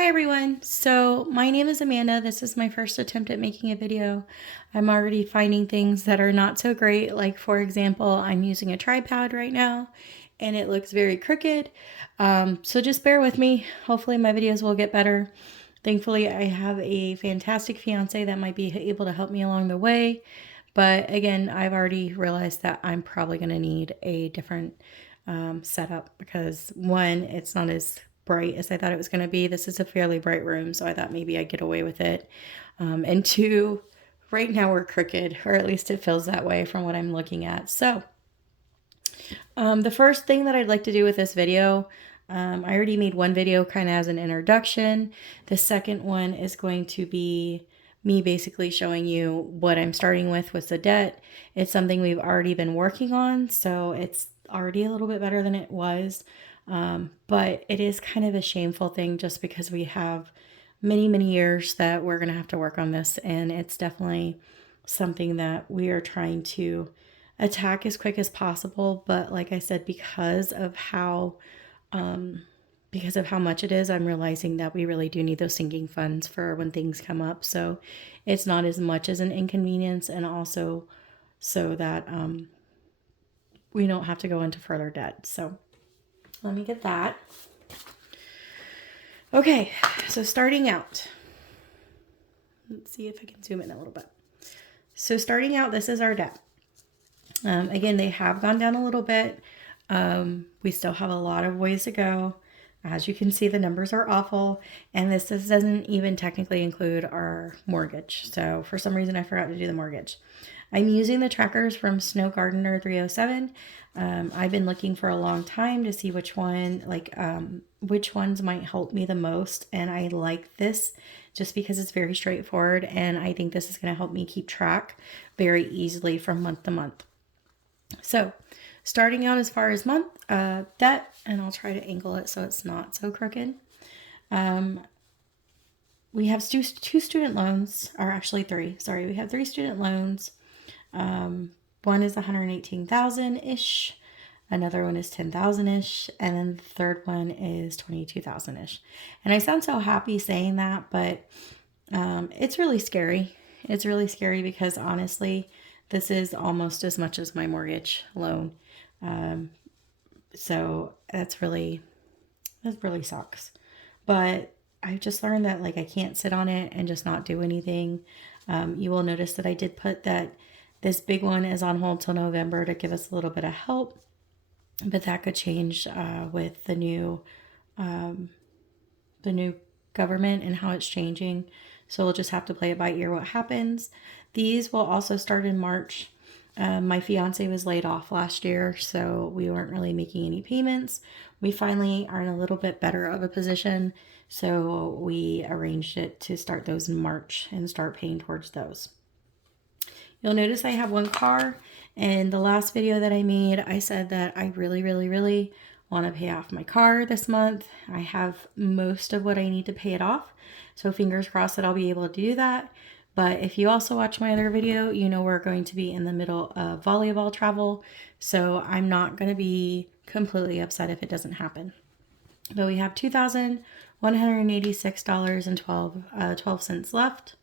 Hi everyone. So my name is Amanda. This is my first attempt at making a video. I'm already finding things that are not so great. Like for example, I'm using a tripod right now and it looks very crooked. So just bear with me. Hopefully my videos will get better. Thankfully, I have a fantastic fiance that might be able to help me along the way. But again, I've already realized that I'm probably going to need a different setup because one, it's not as bright as I thought it was going to be. This is a fairly bright room, so I thought maybe I'd get away with it. And two, right now we're crooked, or at least it feels that way from what I'm looking at. So the first thing that I'd like to do with this video, I already made one video kind of as an introduction. The second one is going to be me basically showing you what I'm starting with the debt. It's something we've already been working on, so it's already a little bit better than it was. But it is kind of a shameful thing just because we have many, many years that we're going to have to work on this. And it's definitely something that we are trying to attack as quick as possible. But like I said, because of how much it is, I'm realizing that we really do need those sinking funds for when things come up. So it's not as much as an inconvenience, and also so that we don't have to go into further debt. So let me get that. Okay, so starting out, let's see if I can zoom in a little bit. So starting out, this is our debt. Again, they have gone down a little bit. We still have a lot of ways to go. As you can see, the numbers are awful, and this doesn't even technically include our mortgage. So for some reason, I forgot to do the mortgage. I'm using the trackers from Snow Gardener 307. I've been looking for a long time to see which ones might help me the most, and I like this just because it's very straightforward, and I think this is going to help me keep track very easily from month to month. So starting out as far as month debt, and I'll try to angle it so it's not so crooked. We have two student loans, or actually three. Sorry, we have three student loans. One is 118,000-ish. Another one is 10,000-ish, and then the third one is 22,000-ish. And I sound so happy saying that, but it's really scary. It's really scary because honestly, this is almost as much as my mortgage loan. So that really sucks. But I've just learned that like I can't sit on it and just not do anything. You will notice that I did put that this big one is on hold till November to give us a little bit of help, but that could change with the new government and how it's changing. So we'll just have to play it by ear what happens. These will also start in March. My fiance was laid off last year, so we weren't really making any payments. We finally are in a little bit better of a position, so we arranged it to start those in March and start paying towards those. You'll notice I have one car. In the last video that I made, I said that I really, really, really want to pay off my car this month. I have most of what I need to pay it off. So fingers crossed that I'll be able to do that. But if you also watch my other video, you know we're going to be in the middle of volleyball travel. So I'm not going to be completely upset if it doesn't happen. But we have $2,186.12 left.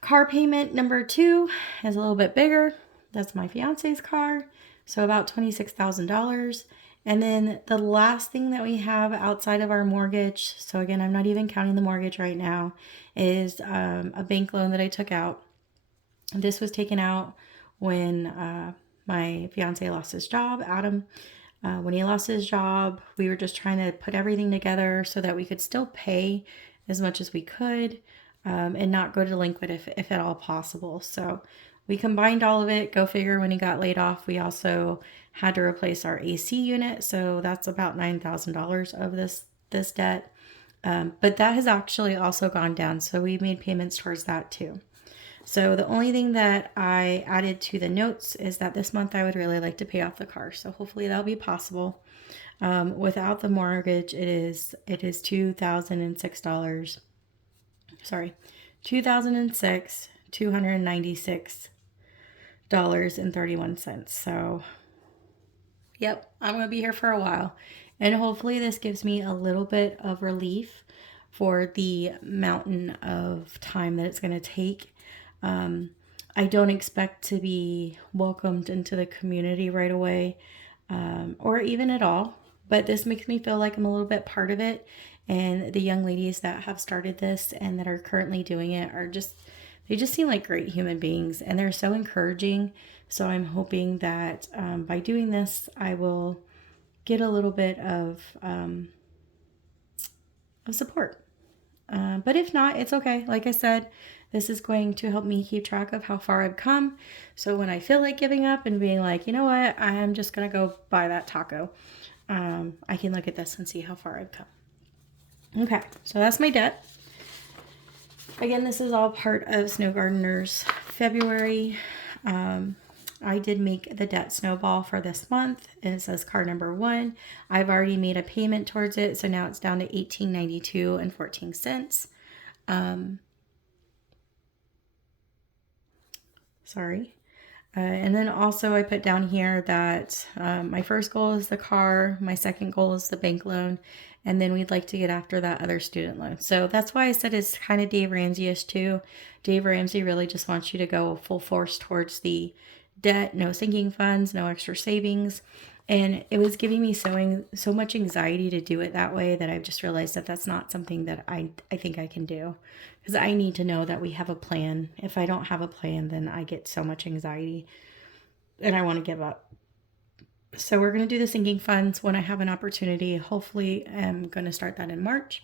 Car payment number 2 is a little bit bigger. That's my fiance's car, so about $26,000. And then the last thing that we have outside of our mortgage, so again, I'm not even counting the mortgage right now, is a bank loan that I took out. This was taken out when my fiance lost his job, Adam. When he lost his job, we were just trying to put everything together so that we could still pay as much as we could and not go delinquent if at all possible. So we combined all of it. Go figure, when he got laid off, we also had to replace our AC unit. So that's about $9,000 of this debt. But that has actually also gone down. So we made payments towards that too. So the only thing that I added to the notes is that this month I would really like to pay off the car. So hopefully that'll be possible. Without the mortgage, it is $2,006. Sorry, $2,006, $296.31. So, yep, I'm gonna be here for a while. And hopefully this gives me a little bit of relief for the mountain of time that it's going to take. I don't expect to be welcomed into the community right away, or even at all, but this makes me feel like I'm a little bit part of it. And the young ladies that have started this and that are currently doing it are just, they just seem like great human beings and they're so encouraging. So I'm hoping that by doing this, I will get a little bit of support. But if not, it's okay. Like I said, this is going to help me keep track of how far I've come. So when I feel like giving up and being like, you know what, I'm just going to go buy that taco, I can look at this and see how far I've come. Okay, so that's my debt. Again, this is all part of Snow Gardener's February. I did make the debt snowball for this month, and it says card number 1. I've already made a payment towards it, so now it's down to $18.92 and 14 cents. Sorry. And then also I put down here that my first goal is the car, my second goal is the bank loan, and then we'd like to get after that other student loan. So that's why I said it's kind of Dave Ramsey-ish too. Dave Ramsey really just wants you to go full force towards the debt, no sinking funds, no extra savings. And it was giving me so much anxiety to do it that way that I've just realized that that's not something that I think I can do, because I need to know that we have a plan. If I don't have a plan, then I get so much anxiety and I want to give up. So we're going to do the sinking funds when I have an opportunity. Hopefully I'm going to start that in March.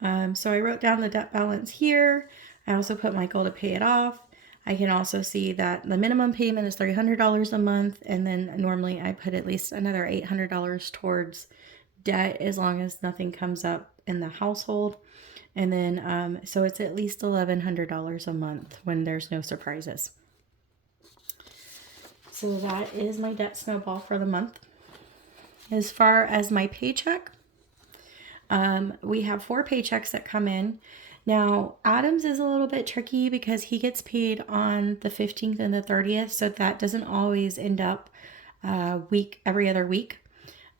So I wrote down the debt balance here. I also put my goal to pay it off. I can also see that the minimum payment is $300 a month, and then normally I put at least another $800 towards debt as long as nothing comes up in the household. And then, so it's at least $1,100 a month when there's no surprises. So that is my debt snowball for the month. As far as my paycheck, we have 4 paychecks that come in. Now, Adams is a little bit tricky because he gets paid on the 15th and the 30th, so that doesn't always end up every other week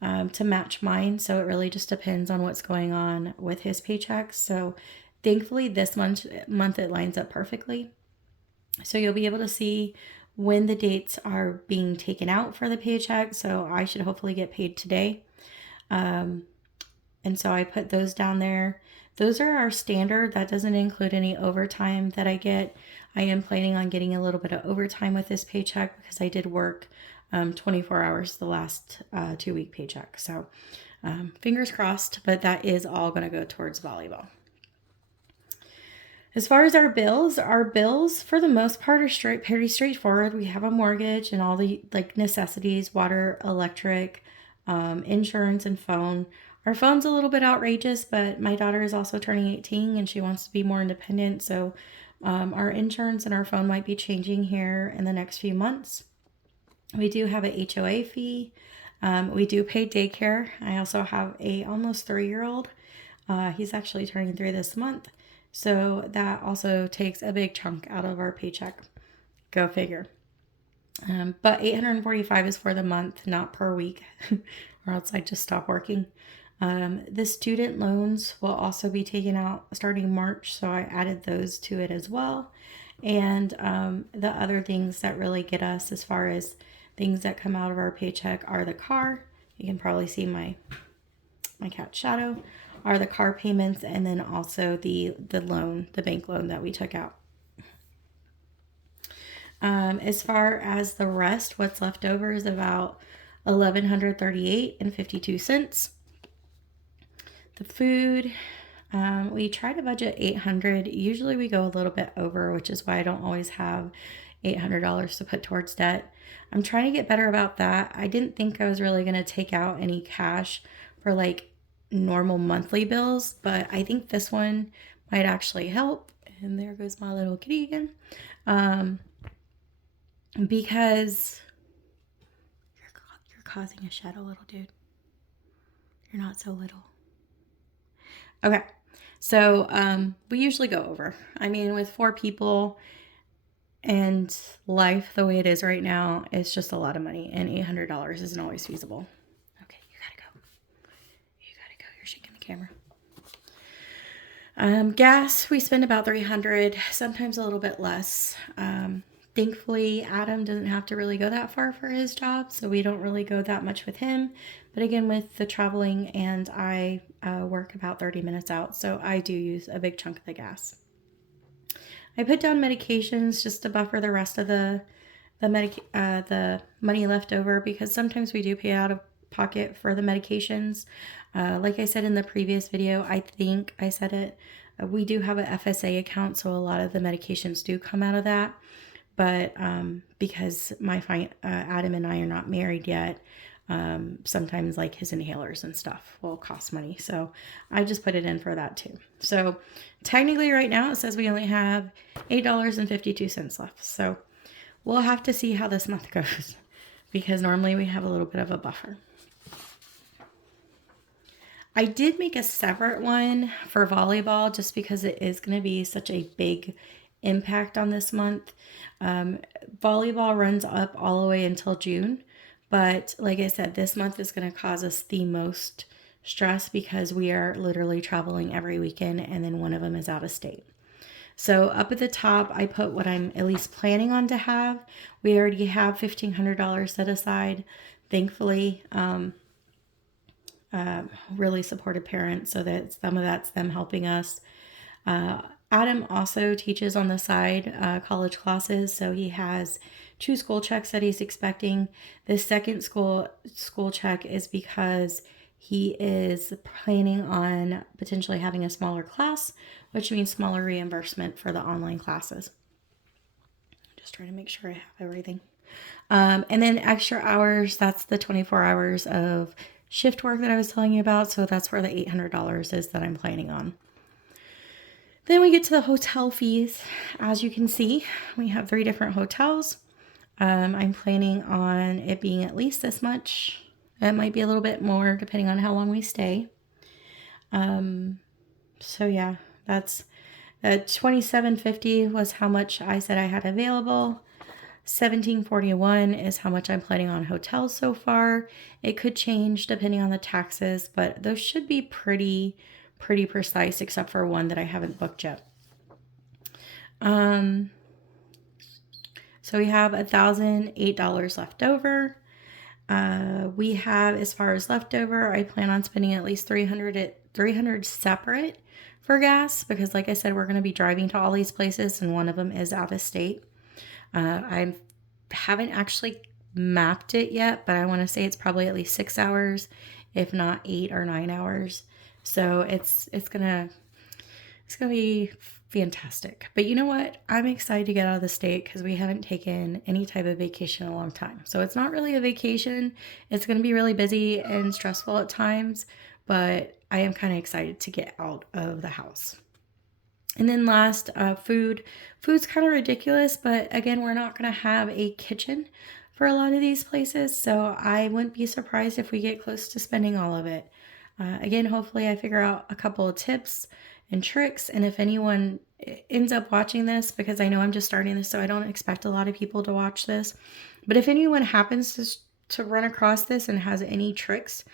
to match mine. So it really just depends on what's going on with his paychecks. So thankfully this month it lines up perfectly. So you'll be able to see when the dates are being taken out for the paycheck. So I should hopefully get paid today. And so I put those down there. Those are our standard. That doesn't include any overtime that I get. I am planning on getting a little bit of overtime with this paycheck because I did work 24 hours the last 2-week paycheck. So fingers crossed, but that is all going to go towards volleyball. As far as our bills for the most part are pretty straightforward. We have a mortgage and all the necessities, water, electric, insurance, and phone. Our phone's a little bit outrageous, but my daughter is also turning 18 and she wants to be more independent. So our insurance and our phone might be changing here in the next few months. We do have a HOA fee. We do pay daycare. I also have a almost 3-year-old. He's actually turning 3 this month. So that also takes a big chunk out of our paycheck. Go figure. But $845 is for the month, not per week, or else I'd just stop working. The student loans will also be taken out starting March, so I added those to it as well. And the other things that really get us as far as things that come out of our paycheck are the car. You can probably see my cat's shadow. Are the car payments, and then also the loan, the bank loan that we took out. As far as the rest, what's left over is about $1,138 and 52 cents. The food, we try to budget $800. Usually we go a little bit over, which is why I don't always have $800 to put towards debt. I'm trying to get better about that. I didn't think I was really going to take out any cash for normal monthly bills, but I think this one might actually help. And there goes my little kitty again. Because you're causing a shadow, little dude. You're not so little. Okay, so we usually go over. I mean, with 4 people and life the way it is right now, it's just a lot of money, and $800 isn't always feasible. Okay, you gotta go. camera. Gas, we spend about $300, sometimes a little bit less. Thankfully, Adam doesn't have to really go that far for his job, so we don't really go that much with him. But again, with the traveling, and I work about 30 minutes out, so I do use a big chunk of the gas. I put down medications just to buffer the rest of the money left over, because sometimes we do pay out of pocket for the medications. Like I said in the previous video, I think I said it, we do have a FSA account, so a lot of the medications do come out of that. But because Adam and I are not married yet, sometimes like his inhalers and stuff will cost money. So I just put it in for that too. So technically right now it says we only have $8.52 left. So we'll have to see how this month goes, because normally we have a little bit of a buffer. I did make a separate one for volleyball just because it is going to be such a big impact on this month. Volleyball runs up all the way until June, but like I said, this month is going to cause us the most stress because we are literally traveling every weekend, and then one of them is out of state. So up at the top, I put what I'm at least planning on to have. We already have $1,500 set aside, thankfully. Really supportive parents, so that some of that's them helping us. Adam also teaches on the side college classes, so he has 2 school checks that he's expecting. The second school check is because he is planning on potentially having a smaller class, which means smaller reimbursement for the online classes. Just trying to make sure I have everything. And then extra hours, that's the 24 hours of shift work that I was telling you about. So that's where the $800 is that I'm planning on. Then we get to the hotel fees. As you can see, we have 3 different hotels. I'm planning on it being at least this much. It might be a little bit more depending on how long we stay. So yeah, that's $27.50 was how much I said I had available. $17.41 is how much I'm planning on hotels so far. It could change depending on the taxes, but those should be pretty precise, except for one that I haven't booked yet. So we have $1,008 left over. We have, as far as leftover, I plan on spending at least $300 separate for gas, because like I said, we're going to be driving to all these places, and one of them is out of state. I haven't actually mapped it yet, but I want to say it's probably at least 6 hours, if not 8 or 9 hours. So it's gonna be fantastic. But you know what? I'm excited to get out of the state because we haven't taken any type of vacation in a long time. So it's not really a vacation. It's gonna be really busy and stressful at times, but I am kind of excited to get out of the house. And then last, food. Food's kind of ridiculous, but again, we're not going to have a kitchen for a lot of these places, so I wouldn't be surprised if we get close to spending all of it. Again, hopefully I figure out a couple of tips and tricks, and if anyone ends up watching this, because I know I'm just starting this, so I don't expect a lot of people to watch this, but if anyone happens to run across this and has any tricks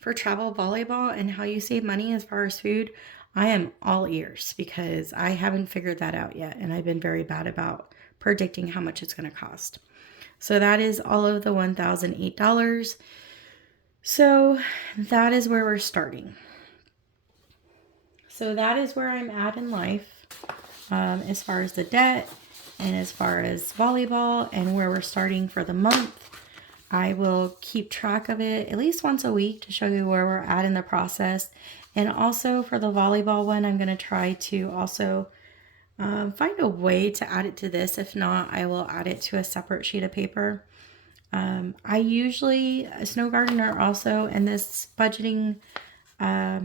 for travel volleyball and how you save money as far as food, I am all ears, because I haven't figured that out yet, and I've been very bad about predicting how much it's going to cost. So that is all of the $1,008. So that is where we're starting. So that is where I'm at in life, as far as the debt and as far as volleyball, and where we're starting for the month. I will keep track of it at least once a week to show you where we're at in the process. And also for the volleyball one, I'm going to try to also find a way to add it to this. If not, I will add it to a separate sheet of paper. I usually, Snow Gardener also, in this budgeting, I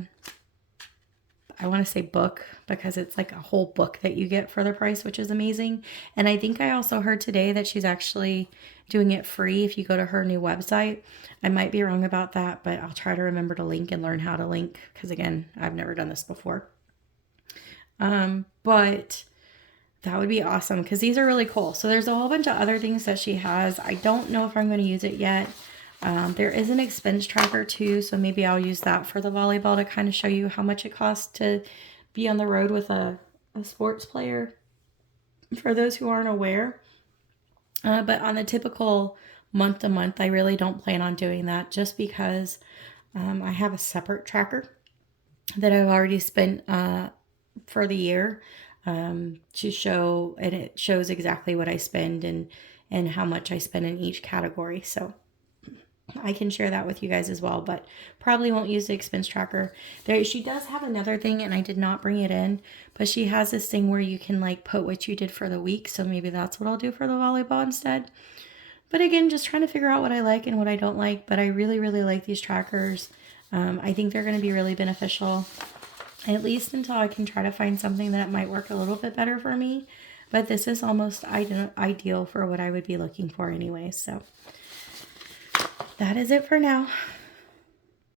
want to say book, because it's like a whole book that you get for the price, which is amazing. And I think I also heard today that she's actually doing it free if you go to her new website. I might be wrong about that, but I'll try to remember to link and learn how to link, because again, I've never done this before. But that would be awesome, because these are really cool. So there's a whole bunch of other things that she has. I don't know if I'm going to use it yet. There is an expense tracker too, so maybe I'll use that for the volleyball to kind of show you how much it costs to be on the road with a sports player, for those who aren't aware. But on the typical month to month, I really don't plan on doing that, just because I have a separate tracker that I've already spent for the year, to show, and it shows exactly what I spend and how much I spend in each category. So I can share that with you guys as well, but probably won't use the expense tracker. She does have another thing, and I did not bring it in, but she has this thing where you can like put what you did for the week. So maybe that's what I'll do for the volleyball instead. But again, just trying to figure out what I like and what I don't like. But I really, really like these trackers. I think they're going to be really beneficial, at least until I can try to find something that might work a little bit better for me. But this is almost ideal for what I would be looking for anyway. So that is it for now.